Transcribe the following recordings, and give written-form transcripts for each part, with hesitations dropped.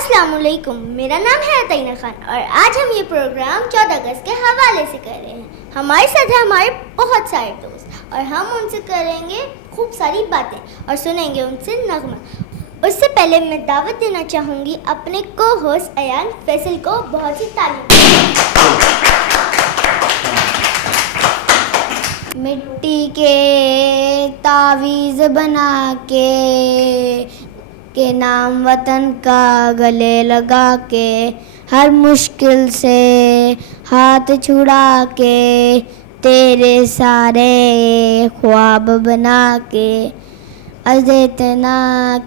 अस्सलाम वालेकुम, मेरा नाम है अतईना खान और आज हम ये प्रोग्राम 14 अगस्त के हवाले से कर रहे हैं। हमारे साथ है हमारे बहुत सारे दोस्त और हम उनसे करेंगे खूब सारी बातें और सुनेंगे उनसे नगमा। उससे पहले मैं दावत देना चाहूँगी अपने को होस्ट अयान फैसल को। बहुत सी तारीफ। मिट्टी के तावीज़ बना के नाम वतन का गले लगा के, हर मुश्किल से हाथ छुड़ा के, तेरे सारे ख्वाब बना के, अज़ इतना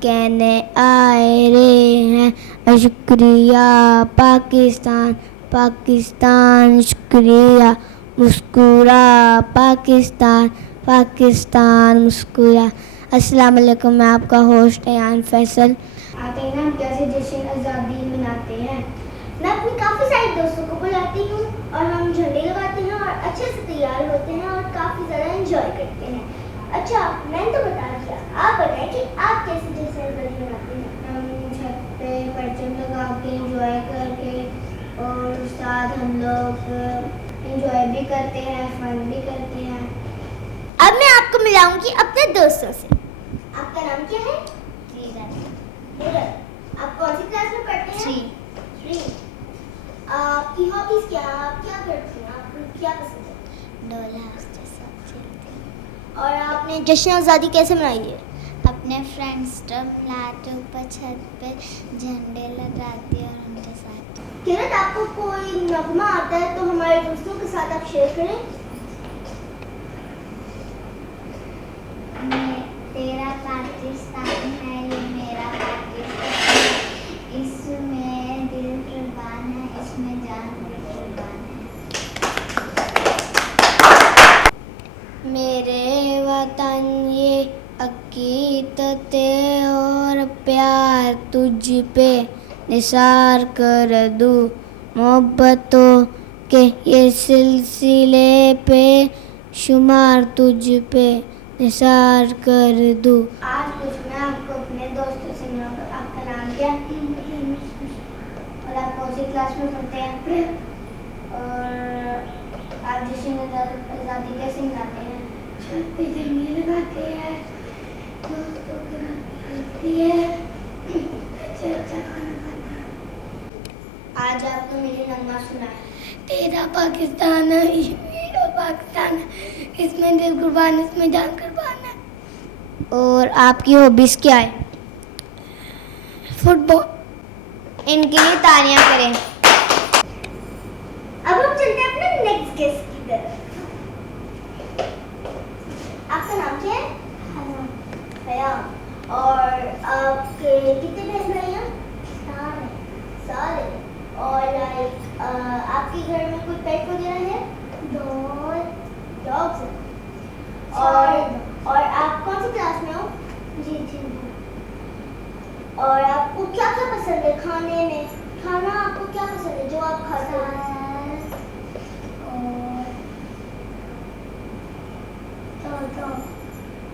कहने आए रे हैं शुक्रिया पाकिस्तान पाकिस्तान शुक्रिया, मुस्कुरा पाकिस्तान पाकिस्तान मुस्कुरा। अस्सलाम वालेकुम, मैं आपका होस्ट अयान फैसल। आते हैं हम कैसे जश्न आज़ादी मनाते हैं। मैं अपने काफ़ी सारे दोस्तों को बुलाती हूँ और हम झंडे लगाते हैं और अच्छे से तैयार होते हैं और काफ़ी ज़्यादा एंजॉय करते हैं। अच्छा, मैंने तो बता दिया, आप बताएं कि आप कैसे जश्न आज़ादी मनाते हैं। हम छत पे परचम लगा के एंजॉय करके और साथ हम लोग एंजॉय भी करते हैं, फन भी करते हैं। अब मैं आपको मिलाऊंगी अपने दोस्तों से। आपका नाम क्या है? आप कौन सी क्लास में पढ़ते हैं? 3। आपकी हॉबीज क्या है? आप क्या करती हैं? आपको क्या पसंद है? डोल हाउस के साथ खेलते हैं। और आपने जश्न आज़ादी कैसे मनाई है? अपने फ्रेंड्स को लाते ऊपर छत पे झंडे लगाते और उनके साथ। किरण, आपको कोई नगमा आता है तो हमारे दोस्तों के साथ आप शेयर करें। तेरा पाकिस्तान है, ये मेरा पाकिस्तान है, इसमें दिल कुर्बान है, इसमें जान भी कुर्बान है। मेरे वतन ये अकीदत और प्यार तुझ पे निसार कर दूँ, मोहब्बतों के ये सिलसिले पे शुमार तुझ पे निसार कर दूँ। आज कुछ मैं आपको अपने दोस्तों से मिलाऊंगा। आपका नाम क्या है और आप कौन सी क्लास में पढ़ते हैं और आप जश्न आज़ादी कैसे मनाते हैं? छत पे झंडे लगाते हैं, दोस्तों के साथ खेलती है, अच्छा खाना खाते हैं। आज आपको मेरी नगमा सुना है। तेरा पाकिस्तान है, ये मेरा पाकिस्तान है, इसमें दिल कुर्बान, इसमें जान कुर्बान है। और आपकी हॉबीज क्या है? फुटबॉल। इनके लिए तालियां करें। अब हम चलते हैं अपने नेक्स्ट गेस्ट की तरफ। आपका नाम क्या है? हयाम। और आपके कितने बहन भाई हैं? 4 और लाइक आपके घर में कोई पेट वगैरह है? 2 डॉग्स हैं। और आप कौन सी क्लास में हो? जी। और आपको क्या क्या पसंद है खाने में? खाना आपको क्या पसंद है जो आप खाते हैं?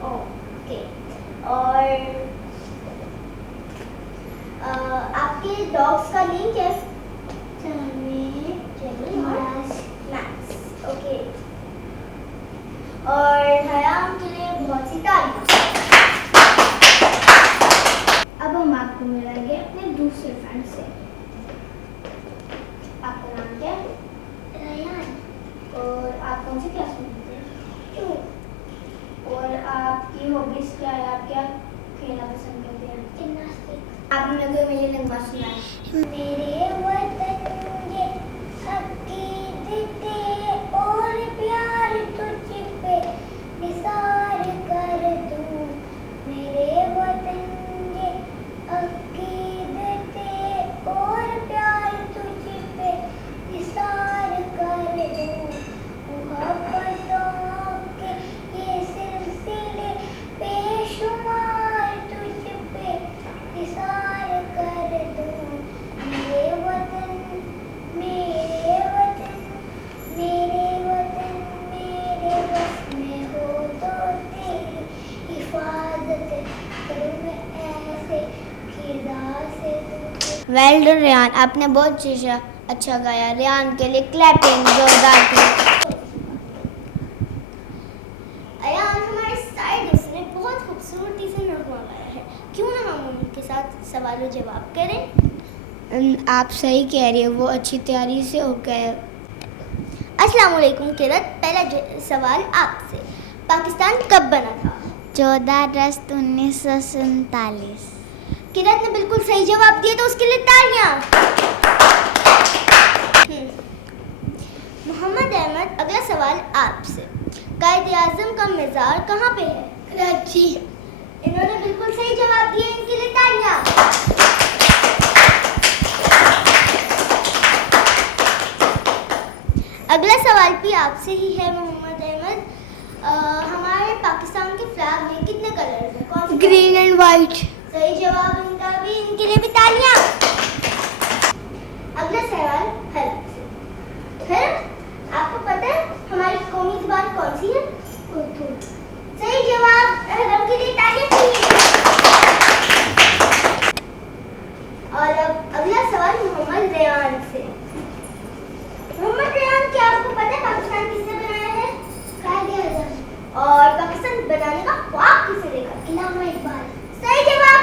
ओके। और आपके डॉग्स का नेम क्या है? मैक्स। ओके। और हयाम के लिए बहुत सी तारीफ। अब हम आपको मिलाएंगे अपने दूसरे फ्रेंड से। आपका नाम क्या है? रयान। और आप कौन सी क्लास में पढ़ते हैं? 2। और आपकी हॉबीज क्या है? आप क्या खेलना पसंद करते हैं? जिम्नास्टिक। आपने कोई मेरी नगमा सुना है? मेरे वतन ये अकीदते और प्यार तुझ पे निसार कर दूँ, मेरे वतन ये अकीदते और प्यार तुझ पे निसार कर दूँ, मोहब्बतों के ये सिलसिले बेशुमार तुझ पे निसार कर दूँ, मेरे वतन वेल डन रेहान, आपने बहुत अच्छा गाया। रेहान के लिए क्लैपिंग जोरदार थी। अयान हमारे साइड दोस्त ने बहुत खूबसूरती से नगमा गाया है, क्यों ना हम उनके साथ सवाल और जवाब करें। आप सही कह रही हो, वो अच्छी तैयारी से हो गए। अस्सलाम वालेकुम किरत, पहला सवाल आपसे, पाकिस्तान कब बना था? 14 अगस्त 1947। किरत ने बिल्कुल सही जवाब दिया, तो उसके लिए तालियां। मोहम्मद अहमद, अगला सवाल आपसे, कायदे आजम का मज़ार कहाँ पे है? कराची। इन्होंने बिल्कुल सही जवाब दिया, इनके लिए तालियां। अगला सवाल भी आपसे ही है मोहम्मद अहमद, हमारे पाकिस्तान के फ्लैग में कितने कलर्स हैं? कौन से? Green and white. सही जवाब इनका भी, इनके लिए भी तालियां। अगला सवाल है, आपको पता है हमारी कौमी ज़बान कौन सी है? उर्दू। सही जवाब, हलम के लिए तालियां चाहिए। और अब अगला सवाल मोहम्मद रेहान से। मोहम्मद रेहान, क्या आपको पता है पाकिस्तान किसने बनाया है? कायदे आज़म। और पाकिस्तान बनाने का ख्वाब किसने देखा? इलामा इकबाल। सही जवाब